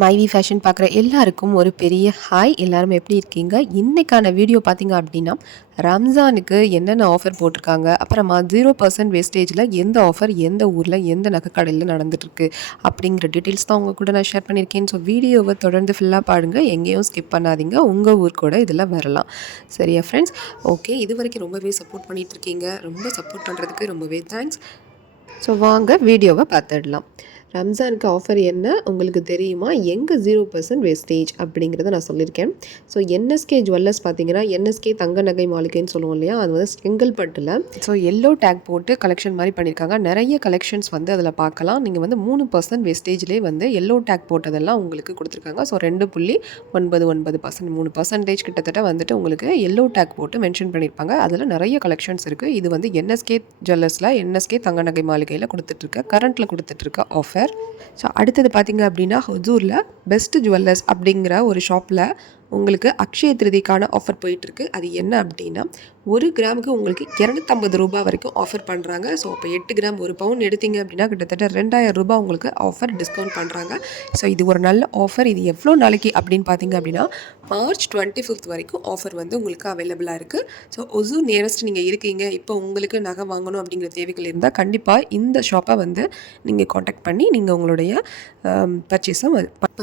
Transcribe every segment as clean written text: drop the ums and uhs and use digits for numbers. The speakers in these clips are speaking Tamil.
மைவி ஃபேஷன் பார்க்குற எல்லாருக்கும் ஒரு பெரிய ஹாய். எல்லாரும் எப்படி இருக்கீங்க? இன்றைக்கான வீடியோ பார்த்தீங்க அப்படின்னா ரம்ஜானுக்கு என்னென்ன ஆஃபர் போட்டிருக்காங்க, அப்புறமா 0% வேஸ்டேஜில் எந்த ஆஃபர் எந்த ஊரில் எந்த நகைக்கடையில் நடந்துகிட்ருக்கு அப்படிங்கிற டீட்டெயில்ஸ் தான் உங்கள் கூட நான் ஷேர் பண்ணியிருக்கேன். ஸோ வீடியோவை தொடர்ந்து ஃபுல்லாக பாருங்கள், எங்கேயும் ஸ்கிப் பண்ணாதீங்க. உங்கள் ஊர் கூட இதில் வரலாம். சரியா ஃப்ரெண்ட்ஸ்? ஓகே, இது வரைக்கும் ரொம்பவே சப்போர்ட் பண்ணிகிட்ருக்கீங்க. ரொம்ப சப்போர்ட் பண்ணுறதுக்கு ரொம்பவே தேங்க்ஸ். ஸோ வாங்க வீடியோவை பார்த்துடலாம். ரம்ஜானுக்கு ஆஃபர் என்ன உங்களுக்கு தெரியுமா? எங்கே 0% வேஸ்டேஜ் அப்படிங்கிறத நான் சொல்லியிருக்கேன். ஸோ என்எஸ்கே ஜுவல்லர்ஸ் பார்த்தீங்கன்னா என்எஸ்கே தங்க நகை மாளிகைன்னு சொல்லுவோம் இல்லையா, அது வந்து செங்கல்பட்டில் ஸோ எல்லோ டேக் போட்டு கலெக்ஷன் மாதிரி பண்ணியிருக்காங்க. நிறைய கலெக்ஷன்ஸ் வந்து அதில் பார்க்கலாம். நீங்கள் வந்து 3% வேஸ்டேஜ்லேயே வந்து எல்லோ டேக் போட்டதெல்லாம் உங்களுக்கு கொடுத்துருக்காங்க. ஸோ 2.99%, 3% கிட்டத்தட்ட வந்துட்டு உங்களுக்கு எல்லோ டேக் போட்டு மென்ஷன் பண்ணியிருப்பாங்க. அதில் நிறைய கலெக்ஷன்ஸ் இருக்குது. இது வந்து என்எஸ்கே ஜுவல்லர்ஸில் என்எஸ்கே தங்க நகை மாளிகையில் கொடுத்துட்ருக்க கரண்ட்டில் கொடுத்துட்ருக்க ஆஃபர். ஸோ அடுத்தது பார்த்திங்க அப்படின்னா ஹுசூரில் பெஸ்ட் ஜுவல்லர்ஸ் அப்படிங்கிற ஒரு ஷாப்பில் உங்களுக்கு அக்ஷய திருதிக்கான ஆஃபர் போயிட்டுருக்கு. அது என்ன அப்படின்னா 1 கிராமுக்கு உங்களுக்கு 250 ரூபா வரைக்கும் ஆஃபர் பண்ணுறாங்க. ஸோ இப்போ 8 கிராம் 1 பவுன் எடுத்திங்க அப்படின்னா கிட்டத்தட்ட 2000 ரூபா உங்களுக்கு ஆஃபர் டிஸ்கவுண்ட் பண்ணுறாங்க. ஸோ இது ஒரு நல்ல ஆஃபர். இது எவ்வளோ நாளைக்கு அப்படின்னு பார்த்தீங்க அப்படின்னா மார்ச் 25 வரைக்கும் ஆஃபர் வந்து உங்களுக்கு அவைலபிளாக இருக்குது. ஸோ ஒசூர் நியரஸ்ட் நீங்கள் இருக்கீங்க, இப்போ உங்களுக்கு நகை வாங்கணும் அப்படிங்கிற தேவைகள் இருந்தால் கண்டிப்பாக இந்த ஷாப்பை வந்து நீங்கள் காண்டாக்ட் பண்ணி நீங்கள் உங்களுடைய பர்ச்சேஸை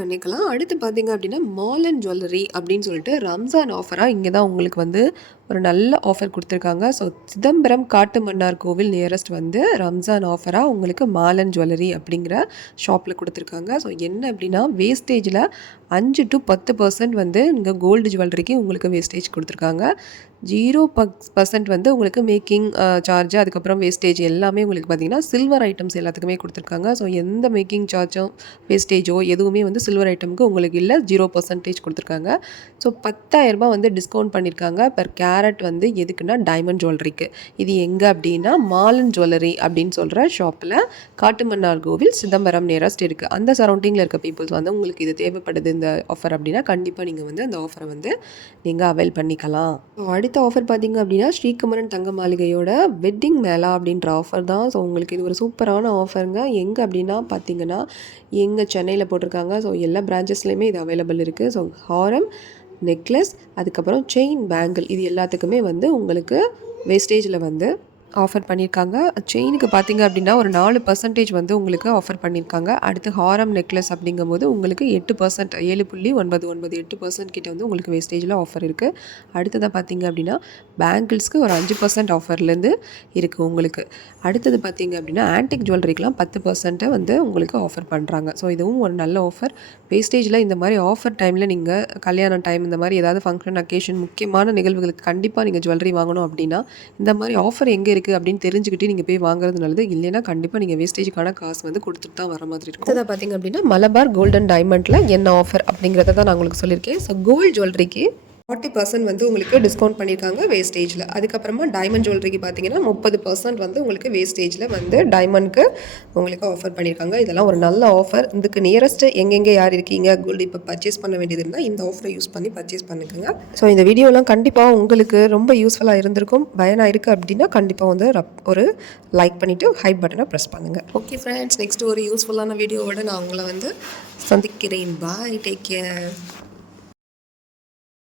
பண்ணிக்கலாம். அடுத்து பார்த்தீங்க அப்படின்னா மால் அண்ட் ஜுவல்லரி அப்படின்னு சொல்லிட்டு ரம்ஜான் ஆஃபராக இங்கே தான் உங்களுக்கு வந்து ஒரு நல்ல ஆஃபர் கொடுத்துருக்காங்க. ஸோ சிதம்பரம் காட்டு மன்னார் கோவில் நியரஸ்ட் வந்து ரம்ஜான் ஆஃபராக உங்களுக்கு மால் அண்ட் ஜுவல்லரி அப்படிங்கிற ஷாப்பில் கொடுத்துருக்காங்க. ஸோ என்ன அப்படின்னா வேஸ்டேஜில் 5 to 10% வந்து இங்கே கோல்டு ஜுவல்லரிக்கு உங்களுக்கு வேஸ்டேஜ் கொடுத்துருக்காங்க. 0% வந்து உங்களுக்கு மேக்கிங் சார்ஜ், அதுக்கப்புறம் வேஸ்டேஜ் எல்லாமே உங்களுக்கு பார்த்திங்கன்னா சில்வர் ஐட்டம்ஸ் எல்லாத்துக்குமே கொடுத்துருக்காங்க. ஸோ எந்த மேக்கிங் சார்ஜும் வேஸ்டேஜோ எதுவுமே வந்து சில்வர் ஐட்டமுக்கு உங்களுக்கு இல்லை, 0% கொடுத்துருக்காங்க. ஸோ 10,000 ரூபாய் வந்து டிஸ்கவுண்ட் பண்ணியிருக்காங்க பெர் கேரட் வந்து எதுக்குன்னா டைமண்ட் ஜுவல்லரிக்கு. இது எங்கே அப்படின்னா மாலன் ஜுவல்லரி அப்படின்னு சொல்கிற ஷாப்பில் காட்டுமன்னார் கோவில் சிதம்பரம் நியரஸ்ட் இருக்குது. அந்த சரௌண்டிங்கில் இருக்க பீப்புள்ஸ் வந்து உங்களுக்கு இது தேவைப்படுது இந்த ஆஃபர் அப்படின்னா கண்டிப்பாக நீங்கள் வந்து அந்த ஆஃபரை வந்து நீங்கள் அவைல் பண்ணிக்கலாம். அடுத்த ஆஃபர் பார்த்தீங்க அப்படின்னா ஸ்ரீகுமரன் தங்க மாளிகையோட வெட்டிங் மேளா அப்படின்ற ஆஃபர் தான். ஸோ உங்களுக்கு இது ஒரு சூப்பரான ஆஃபருங்க. எங்கே அப்படின்னா பார்த்தீங்கன்னா எங்கே சென்னையில் போட்டிருக்காங்க. ஸோ எல்லா பிரான்ச்சஸ்லேயுமே இது அவைலபிள் இருக்குது. ஸோ ஹாரம், நெக்லஸ், அதுக்கப்புறம் செயின், பேங்கிள் இது எல்லாத்துக்குமே வந்து உங்களுக்கு வேஸ்டேஜில் வந்து ஆஃபர் பண்ணியிருக்காங்க. செயினுக்கு பார்த்தீங்க அப்படின்னா ஒரு 4% வந்து உங்களுக்கு ஆஃபர் பண்ணியிருக்காங்க. அடுத்து ஹாரம் நெக்லஸ் அப்படிங்கும்போது உங்களுக்கு 8%, 7.99, 8% கிட்ட வந்து உங்களுக்கு வேஸ்டேஜில் ஆஃபர் இருக்குது. அடுத்ததாக பார்த்தீங்க அப்படின்னா பேங்கிள்ஸ்க்கு ஒரு 5% ஆஃபர்லேருந்து இருக்குது உங்களுக்கு. அடுத்தது பார்த்தீங்க அப்படின்னா ஆன்டிக் ஜுவல்லரிக்கெலாம் 10% வந்து உங்களுக்கு ஆஃபர் பண்ணுறாங்க. ஸோ இதுவும் ஒரு நல்ல ஆஃபர். வேஸ்டேஜில் இந்த மாதிரி ஆஃபர் டைமில் நீங்கள் கல்யாண டைம் இந்த மாதிரி ஏதாவது ஃபங்க்ஷன் அக்கேஷன் முக்கியமான நிகழ்வுகளுக்கு கண்டிப்பாக நீங்கள் ஜுவல்லரி வாங்கணும் அப்படின்னா இந்த மாதிரி ஆஃபர் எங்கே இருக்குது அப்படின்னு தெரிஞ்சுக்கிட்டு நீங்கள் போய் வாங்குறது நல்லது. இல்லைன்னா கண்டிப்பாக நீங்கள் வேஸ்டேஜுக்கான காசு வந்து கொடுத்துட்டு தான் வர மாதிரி இருக்கும். அதை பார்த்தீங்க அப்படின்னா மலபார் கோல்டன் டைமண்டில் என்ன ஆஃபர் அப்படிங்கிறத தான் நான் உங்களுக்கு சொல்லியிருக்கேன். ஸோ கோல்டு ஜுவல்லரிக்கு 40% வந்து உங்களுக்கு டிஸ்கவுண்ட் பண்ணியிருக்காங்க வேஸ்டேஜில். அதுக்கப்புறமா டைமண்ட் ஜுவல்லரிக்கு பார்த்தீங்கன்னா 30% வந்து உங்களுக்கு வேஸ்டேஜில் வந்து டைமண்ட்க்கு உங்களுக்கு ஆஃபர் பண்ணியிருக்காங்க. இதெல்லாம் ஒரு நல்ல ஆஃபர். இதுக்கு நியரஸ்ட்டு எங்கெங்கே யார் இருக்கீங்க கோல்டு இப்போ பர்ச்சேஸ் பண்ண வேண்டியது இருந்தால் இந்த ஆஃபரை யூஸ் பண்ணி பர்ச்சேஸ் பண்ணிக்கோங்க. ஸோ இந்த வீடியோலாம் கண்டிப்பாக உங்களுக்கு ரொம்ப யூஸ்ஃபுல்லாக இருந்திருக்கும். பயனாக இருக்குது அப்படின்னா கண்டிப்பாக வந்து ஒரு லைக் பண்ணிவிட்டு ஹைப் பட்டனை ப்ரெஸ் பண்ணுங்கள். ஓகே ஃப்ரெண்ட்ஸ், நெக்ஸ்ட் ஒரு யூஸ்ஃபுல்லான வீடியோவோட நான் உங்களை வந்து சந்திக்கிறேன். பாய், டேக் கேர்.